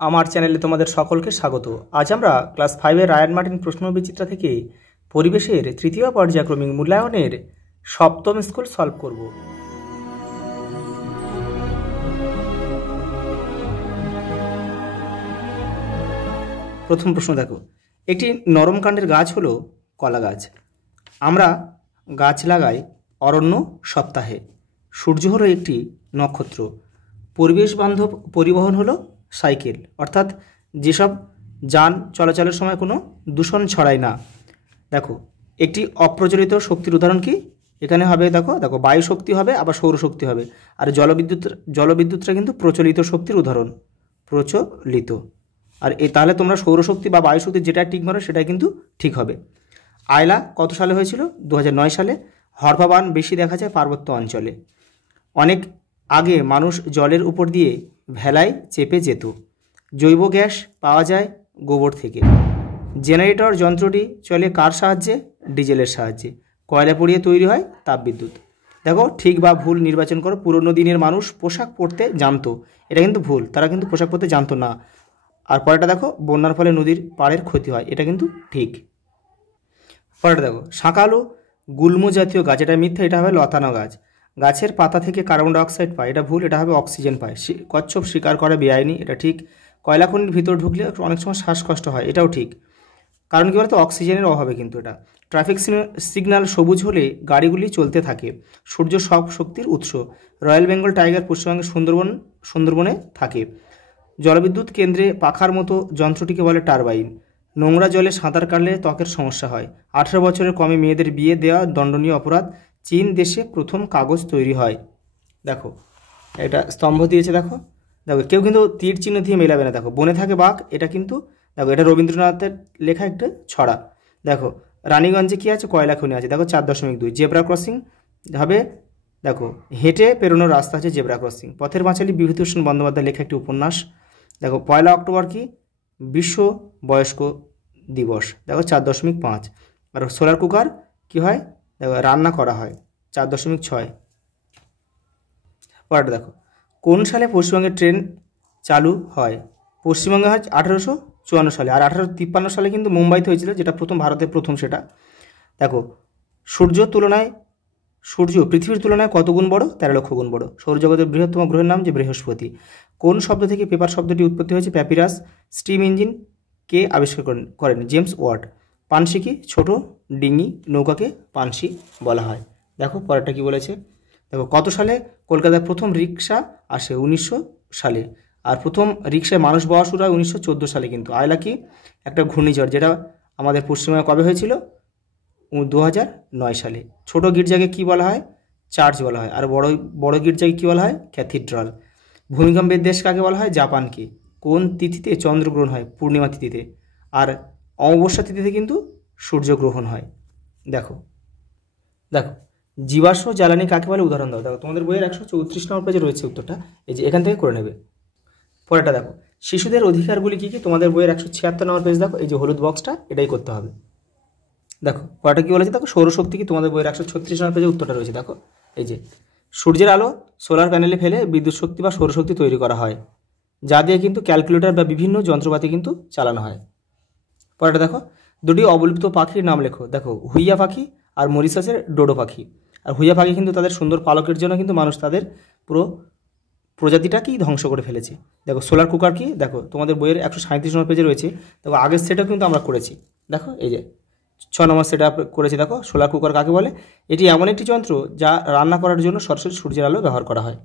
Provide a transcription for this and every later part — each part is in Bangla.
আমার চ্যানেলে তোমাদের সকলকে স্বাগত। আজ আমরা ক্লাস 5-এর রায়ান মার্টিন প্রশ্নবিচিত্রা থেকে পরিবেশের তৃতীয় পর্যায়ক্রমিক মূল্যায়নের সপ্তম স্কুল সলভ করব। প্রথম প্রশ্ন দেখো, একটি নরম কাণ্ডের গাছ হলো কলা গাছ। আমরা গাছ লাগাই অরণ্য সপ্তাহে। সূর্য হলো একটি নক্ষত্র। পরিবেশ বান্ধব পরিবহন হলো সাইকেল, অর্থাৎ যেসব যান চলাচলের সময় কোনো দূষণ ছড়ায় না। দেখো, একটি অপ্রচলিত শক্তির উদাহরণ কি? এখানে হবে দেখো বায়ু শক্তি হবে, আবার সৌরশক্তি হবে। আর জলবিদ্যুৎটা কিন্তু প্রচলিত শক্তির উদাহরণ, প্রচলিত। আর তাহলে তোমরা সৌরশক্তি বা বায়ু শক্তি যেটা ঠিক মারো সেটাই কিন্তু ঠিক হবে। আয়লা কত সালে হয়েছিল? 2009 সালে। হরপা বান বেশি দেখা যায় পার্বত্য অঞ্চলে। অনেক আগে মানুষ জলের উপর দিয়ে ভেলায় চেপে যেত। জৈব গ্যাস পাওয়া যায় গোবর থেকে। জেনারেটর যন্ত্রটি চলে কার সাহায্যে? ডিজেলের সাহায্যে। কয়লা পুড়িয়ে তৈরি হয় তাপবিদ্যুৎ। দেখো, ঠিক বা ভুল নির্বাচন করো। পুরনো দিনের মানুষ পোশাক পরতে জানতো, এটা কিন্তু ভুল, তারা কিন্তু পোশাক পরতে জানতো না। আর পরেরটা দেখো, বন্যার ফলে নদীর পাড়ের ক্ষতি হয়, এটা কিন্তু ঠিক। পরেরটা দেখো, শাঁকালো গুল্ম জাতীয় গাছ, এটা মিথ্যা, এটা হবে লতানো গাছ। গাছের পাতা থেকে কার্বন ডাইঅক্সাইড পায়, এটা ভুল, এটা হবে অক্সিজেন পায়। কচ্ছপ শিকার করে বেআইনি, এটা ঠিক। কয়লা খনির ভিতর ঢুকলে অনেক সময় শ্বাসকষ্ট হয়, এটাও ঠিক। কারণ কি বলতো? অক্সিজেনের অভাবে কিন্তু এটা। ট্রাফিক সিগন্যাল সবুজ হলে গাড়িগুলি চলতে থাকে। সূর্য সব শক্তির উৎস। রয়্যাল বেঙ্গল টাইগার পশ্চিমবঙ্গের সুন্দরবনে থাকে। জলবিদ্যুৎ কেন্দ্রে পাখার মতো যন্ত্রটিকে বলে টারবাইন। নোংরা জলে সাঁতার কাটলে ত্বকের সমস্যা হয়। 18 বছরের কমে মেয়েদের বিয়ে দেওয়া দণ্ডনীয় অপরাধ। চীন দেশে প্রথম কাগজ তৈরি হয়। দেখো, এটা স্তম্ভ দিয়েছে, দেখো কেউ কিন্তু তীর চিহ্ন দিয়ে মেলাবে না। দেখো, বনে থাকে বাঘ, এটা কিন্তু দেখো এটা রবীন্দ্রনাথের লেখা একটা ছড়া। দেখো, রানীগঞ্জে কী আছে? কয়লা খনি আছে। দেখো 4.2। জেব্রা ক্রসিং হবে, দেখো হেঁটে পেরোনোর রাস্তা আছে জেব্রা ক্রসিং। পথের পাঁচালী বিভূতিভূষণ বন্দ্যোপাধ্যায় লেখা একটি উপন্যাস। দেখো, 1 অক্টোবর কি? বিশ্ব বয়স্ক দিবস। দেখো 4.5। আর সোলার কুকার কি হয়? দেখো রান্না করা হয়, 4.6। পরেরটা দেখো, কোন সালে পশ্চিমবঙ্গে ট্রেন চালু হয়? পশ্চিমবঙ্গে হয় 1854 সালে। আর 1853 সালে কিন্তু মুম্বাইতে হয়েছিল, যেটা ভারতের প্রথম সেটা। দেখো, সূর্য পৃথিবীর তুলনায় কত গুণ বড়? 13 লক্ষ গুণ বড়। সৌরজগতের বৃহত্তম গ্রহের নাম যে বৃহস্পতি। কোন শব্দ থেকে পেপার শব্দটি উৎপত্তি হয়েছে? প্যাপিরাস। স্টিম ইঞ্জিন কে আবিষ্কার করেন? James watt. পানসি কি? ছোট ডিঙি নৌকাকে পানসি বলা হয়। দেখো পরেরটা কি বলেছে, দেখো কত সালে কলকাতায় প্রথম রিক্সা আসে? 1900 সালে। আর প্রথম রিক্সায় মানুষ বওয়া শুরু হয় 1914 সালে। কিন্তু আয়লা কি? একটা ঘূর্ণিঝড়, যেটা আমাদের পশ্চিমবঙ্গে কবে হয়েছিল? 2009 সালে। ছোট গির্জাকে কি বলা হয়? চার্চ বলা হয়। আর বড় গির্জাকে কি বলা হয়? ক্যাথিড্রাল। ভূমিকম্পের দেশ কাকে বলা হয়? জাপানকে। কোন তিথিতে চন্দ্রগ্রহণ হয়? পূর্ণিমা তিথিতে। আর অমাবস্যা তিথিতে কিন্তু সূর্যগ্রহণ হয়। দেখো জীবাশ্ম জ্বালানি কাকে বলে? উদাহরণ দাও। দেখো, তোমাদের বইয়ের 134 নম্বর পেজে রয়েছে উত্তরটা, এই যে এখান থেকে করে নেবে। পরেরটা দেখো, শিশুদের অধিকারগুলি কী কী? তোমাদের বইয়ের 176 নম্বর পেজ দেখো, এই যে হলুদ বক্সটা, এটাই করতে হবে। দেখো পরেরটা কী বলেছে? দেখো, সৌরশক্তি কি? তোমাদের বইয়ের 136 নম্বর পেজে উত্তরটা রয়েছে। দেখো, এই যে সূর্যের আলো সোলার প্যানেলে ফেলে বিদ্যুৎ শক্তি বা সৌরশক্তি তৈরি করা হয়, যা দিয়ে কিন্তু ক্যালকুলেটর বা বিভিন্ন যন্ত্রপাতি কিন্তু চালানো হয়। পরেরটা দেখো, দুটি অবলুপ্ত পাখির নাম লেখো। দেখো, হুইয়া পাখি আর মরিশাসের ডোডো পাখি। আর হুইয়া পাখি কিন্তু তাদের সুন্দর পালকের জন্য কিন্তু মানুষ তাদের পুরো প্রজাতিটাকেই ধ্বংস করে ফেলেছে। দেখো, সোলার কুকার কি? দেখো তোমাদের বইয়ের 137 নম্বর পেজে রয়েছে। দেখো, আগের সেটআপ কিন্তু আমরা করেছি। দেখো, এই যে 6 নম্বর সেটআপ করেছি। দেখো, সোলার কুকার কাকে বলে? এটি এমন একটি যন্ত্র যা রান্না করার জন্য সরাসরি সূর্যের আলো ব্যবহার করা হয়।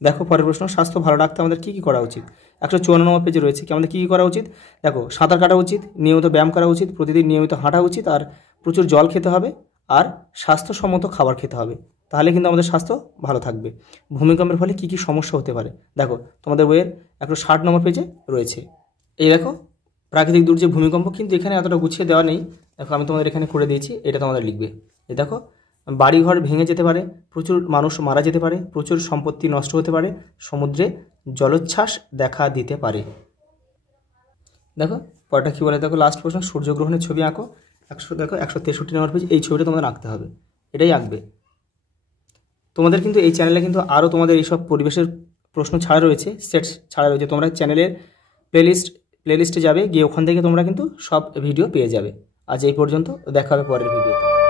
দেখো পরের প্রশ্ন, স্বাস্থ্য ভালো রাখতে আমাদের কী কী করা উচিত? 154 নম্বর পেজে রয়েছে কি আমাদের কী কী করা উচিত। দেখো, সাঁতার কাটা উচিত, নিয়মিত ব্যায়াম করা উচিত, প্রতিদিন নিয়মিত হাঁটা উচিত, আর প্রচুর জল খেতে হবে, আর স্বাস্থ্যসম্মত খাবার খেতে হবে। তাহলে কিন্তু আমাদের স্বাস্থ্য ভালো থাকবে। ভূমিকম্পের ফলে কী কী সমস্যা হতে পারে? দেখো, তোমাদের বইয়ের 160 নম্বর পেজে রয়েছে। এই দেখো, প্রাকৃতিক দুর্যোগ ভূমিকম্প, কিন্তু এখানে এতটা গুছিয়ে দেওয়া নেই। দেখো, আমি তোমাদের এখানে করে দিয়েছি, এটা তোমাদের লিখবে। এই দেখো, বাড়িঘর ভেঙে যেতে পারে, প্রচুর মানুষ মারা যেতে পারে, প্রচুর সম্পত্তি নষ্ট হতে পারে, সমুদ্রে জলোচ্ছ্বাস দেখা দিতে পারে। দেখো পরটা কী বলে? দেখো, লাস্ট প্রশ্ন, সূর্যগ্রহণের ছবি আঁকো। দেখো 163 নম্বর পেজ, এই ছবিটা তোমাদের আঁকতে হবে, এটাই আঁকবে। তোমাদের কিন্তু এই চ্যানেলে কিন্তু আরও তোমাদের এইসব পরিবেশের প্রশ্ন ছাড়া রয়েছে, সেট ছাড়া রয়েছে। তোমরা চ্যানেলের প্লেলিস্টে যাবে, গিয়ে ওখান থেকে তোমরা কিন্তু সব ভিডিও পেয়ে যাবে। আজ এই পর্যন্ত, দেখা হবে পরের ভিডিওতে।